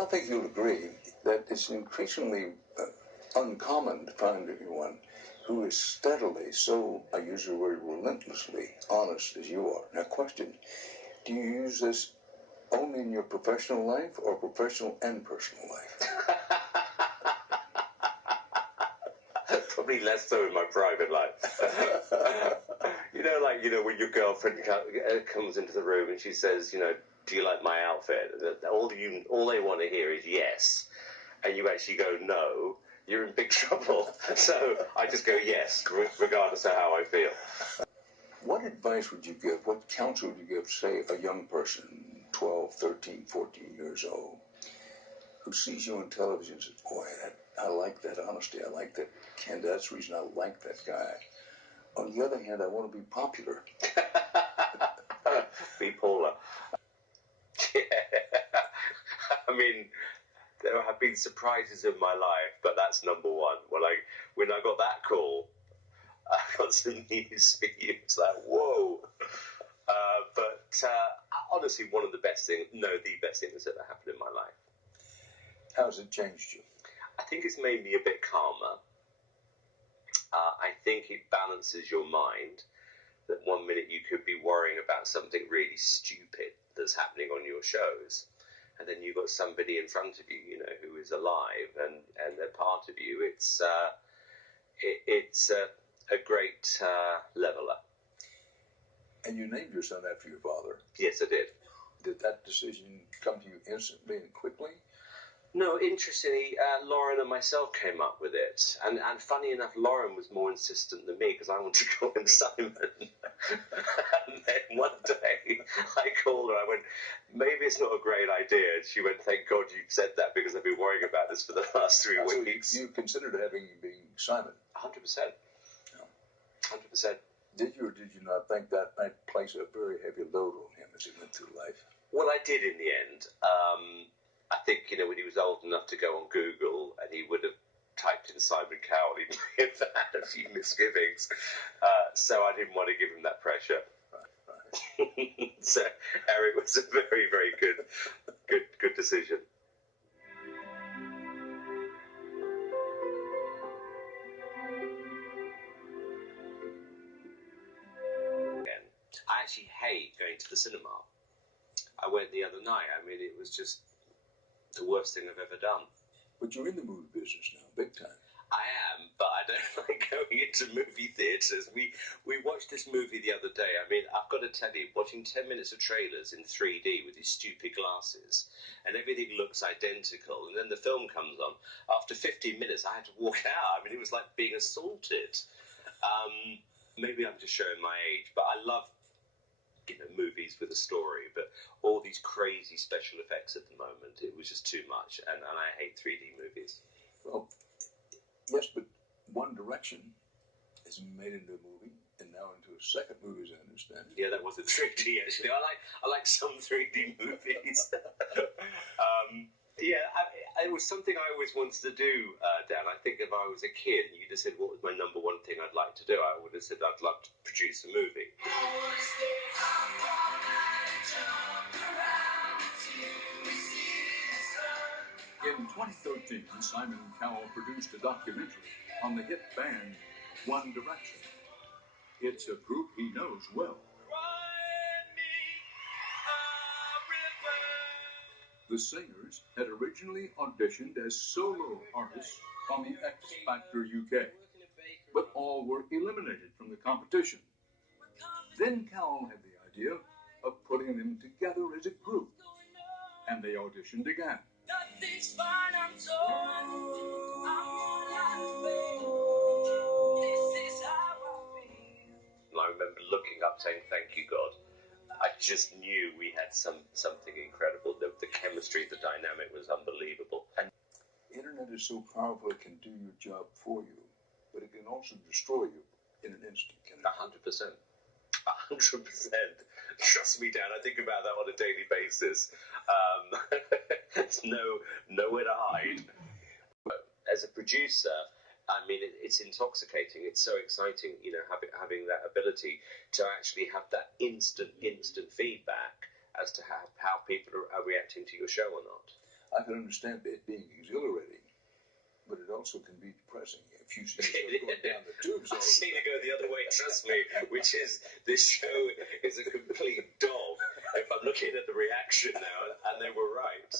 Well, I think you'll agree that it's increasingly uncommon to find anyone who is steadily, so I use the word relentlessly, honest as you are. Now, question, do you use this only in your professional life or professional and personal life? Probably less so in my private life. When your girlfriend comes into the room and she says, do you like my outfit? All they want to hear is yes. And you actually go, no, you're in big trouble. So I just go yes, regardless of how I feel. What advice would you give, what counsel would you give, say, a young person, 12, 13, 14 years old, who sees you on television and says, boy, I like that honesty, I like that candor, that's the reason I like that guy. On the other hand, I want to be popular. Be Paula. Yeah. I mean, there have been surprises in my life, but that's number one. When I got that call, I got some news for you. It's like, whoa. But honestly, the best thing that's ever happened in my life. How's it changed you? I think it's made me a bit calmer. I think it balances your mind. That 1 minute you could be worrying about something really stupid that's happening on your shows, and then you've got somebody in front of you, who is alive and they're part of you. It's a great leveler. And you named your son after your father. Yes, I did. Did that decision come to you instantly and quickly? No, interestingly, Lauren and myself came up with it. And funny enough, Lauren was more insistent than me because I wanted to call him Simon. And then one day I called her. I went, maybe it's not a great idea. And she went, thank God you said that because I've been worrying about this for the last 3 weeks. So you considered having him being Simon? 100%. 100%. Did you or did you not think that might place a very heavy load on him as he went through life? Well, I did in the end. I think, when he was old enough to go on Google and he would have typed in Simon Cowell, he may have had a few misgivings. So I didn't want to give him that pressure. Right. So Eric was a very, very good decision. I actually hate going to the cinema. I went the other night. I mean, it was just the worst thing I've ever done. But you're in the movie business now, big time. I am, but I don't like going into movie theatres. We watched this movie the other day. I mean, I've got to tell you, watching 10 minutes of trailers in 3D with these stupid glasses, and everything looks identical, and then the film comes on. After 15 minutes, I had to walk out. I mean, it was like being assaulted. Maybe I'm just showing my age, but I love movies with a story, but all these crazy special effects at the moment, it was just too much, and I hate 3D movies. Well, yes, but One Direction is made into a movie, and now into a second movie, as I understand it. Yeah, that was in 3D, actually. I like some 3D movies. It was something I always wanted to do, Dan. I think if I was a kid and you'd have said what was my number one thing I'd like to do, I would have said I'd love to produce a movie. In 2013, Simon Cowell produced a documentary on the hit band One Direction. It's a group he knows well. The singers had originally auditioned as solo artists on the X Factor UK, but all were eliminated from the competition. Then Cowell had the idea of putting them together as a group, and they auditioned again. I remember looking up saying, thank you, God. I just knew we had something incredible. The chemistry, the dynamic was unbelievable. And Internet is so powerful it can do your job for you, but it can also destroy you in an instant. 100%. 100%. Trust me, Dan, I think about that on a daily basis. There's nowhere to hide. As a producer, I mean, it's intoxicating. It's so exciting, having that ability to actually have that instant feedback as to how people are reacting to your show or not. I can understand it being exhilarating, but it also can be depressing if you see yourself going down the tubes. I've seen it go the other way, trust me, which is this show is a complete dog. If I'm looking at the reaction now, and they were right.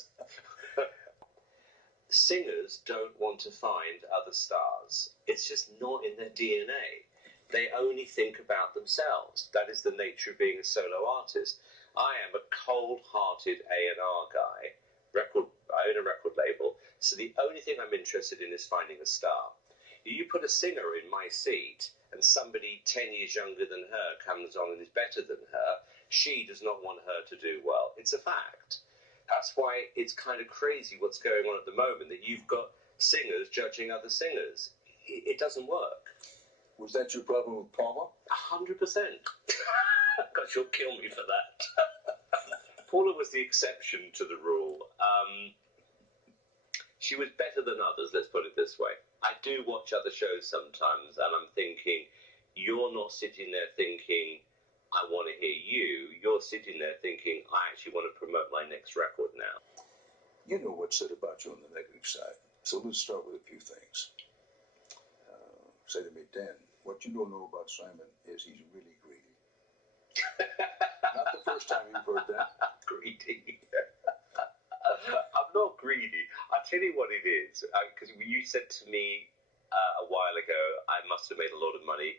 Singers don't want to find other stars. It's just not in their DNA. They only think about themselves. That is the nature of being a solo artist. I am a cold-hearted A&R guy. I own a record label, so the only thing I'm interested in is finding a star. You put a singer in my seat, and somebody 10 years younger than her comes on and is better than her, she does not want her to do well. It's a fact. That's why it's kind of crazy what's going on at the moment, that you've got singers judging other singers. It doesn't work. Was that your problem with Paula? 100%. God, she'll kill me for that. Paula was the exception to the rule. She was better than others, let's put it this way. I do watch other shows sometimes, and I'm thinking, you're not sitting there thinking, I want to hear you. You're sitting there thinking, I actually want to promote my next record now. You know what's said about you on the negative side, so let's start with a few things. Say to me, Dan, what you don't know about Simon is he's really greedy. Not the first time you've heard that. Greedy. I'm not greedy. I'll tell you what it is. Because you said to me a while ago, I must have made a lot of money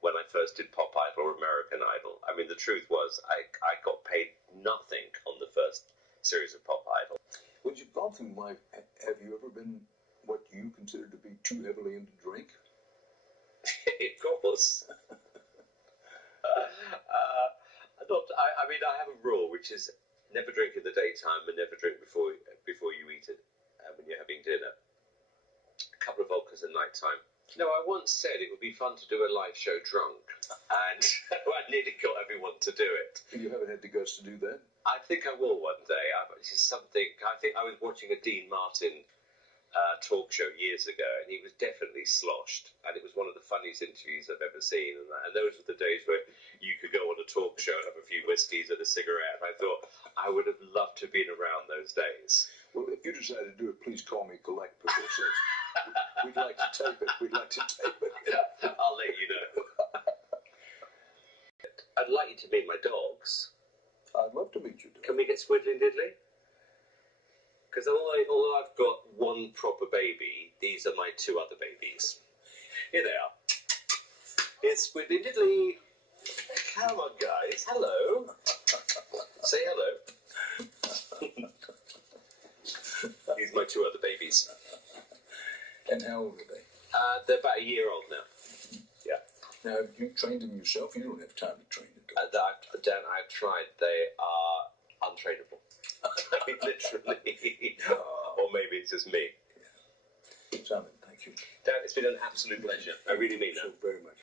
when I first did Pop Idol or American Idol. I mean, the truth was, I got paid nothing on the first series of Pop Idol. When you've gone through life, have you ever been what you consider to be too heavily into drink? Of course. I mean, I have a rule, which is never drink in the daytime and never drink before you eat it when you're having dinner. A couple of vodkas at night time. No, I once said it would be fun to do a live show drunk, and I nearly got everyone to do it. You haven't had the guts to do that? I think I will one day. This is something. I think I was watching a Dean Martin talk show years ago, and he was definitely sloshed, and it was one of the funniest interviews I've ever seen. And those were the days where you could go on a talk show and have a few whiskeys and a cigarette. I thought I would have loved to have been around those days. Well, if you decide to do it, please call me collect, because we'd like to tape it. We'd like to tape it. I'll let you know. I'd like you to meet my dogs. I'd love to meet you. Can we get Squidly and Diddly? Because although I've got one proper baby, these are my two other babies. Here they are. It's Squidly and Diddly. Come on, guys. Hello. Say hello. These are my two other babies. And how old are they? They're about a year old now. Yeah. Now, have you trained them yourself? You don't have time to train them. Dan, I've tried. They are untrainable. I mean, literally. Or maybe it's just me. Yeah. Simon, thank you. Dan, it's been an absolute pleasure. I really mean that. So very much.